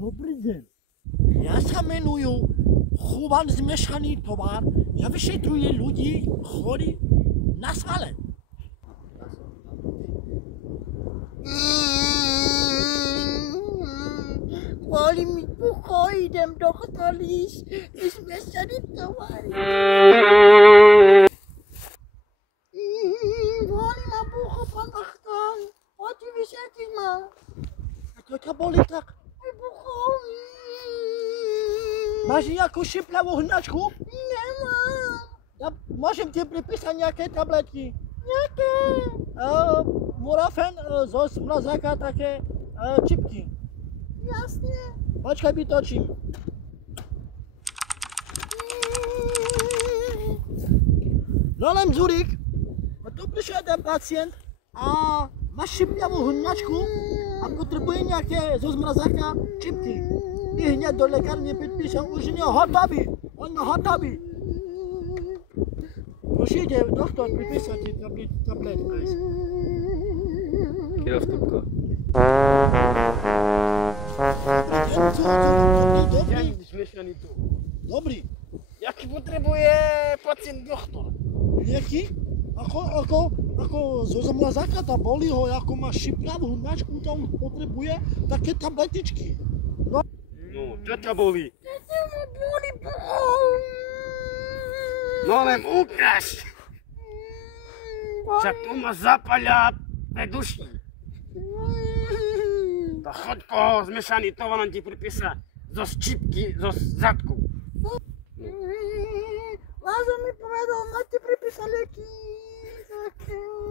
Dobrý deň. Ja sa menujem Chovan Zmiešaný tovar. Ja vyšetrujem ľudí chorí na svale. Boli mi pucho, idem do chotali zmiešaný tovar. Boli ma pucho, pán doktor. Poďte vyšetriť ma. A to ťa boli tak? Máš nejakú šipľavú hnačku? Nemám. Ja môžem ti pripísať nejaké tabletky. Nejaké? Murafen zo smrazáka, také čipky. Jasne. Počkaj, vytočím. No len Zurik, tu prišiel jeden pacient a má šipľavú hnačku a potrebuje nejaké zo zmrazáka čipky. Ty hneď do lekárne predpíšem, už nie hotový, on je hotový. Už ide doktor pripísať ti tabletku. Kýra vstupka. Dobrý. Jaký potrebuje pacient doktor? Lieky? Ako zo zmrazáka tam boli ho, ako má šipľavú hnačku, tam potrebuje také tabletičky. No, čo ťa boli? Čo ma boli? No len ukáž! Však tu ma zapaľa pre duši. To chodko zmiešaný tovar ti pripísa zo ščipky, zo zadku. Lázo mi povedal, máte pripísať lieky.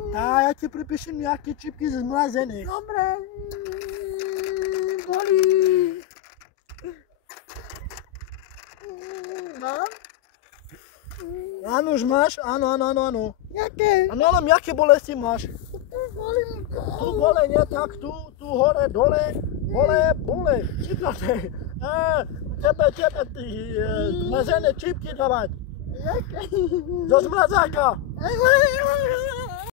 Tá, ja ti pripíšem nejaké čipky zmrazené. Dobre. Bolí. Mám? Áno, už máš? Áno. Jaké? Áno, ale jaké bolesti máš? Tu bolí mi to. Tu bole, nie tak, tu hore, dole, bole. Čipnaté. Tebe zmrazené čipky dávať. Jaké? Zo zmrazáka.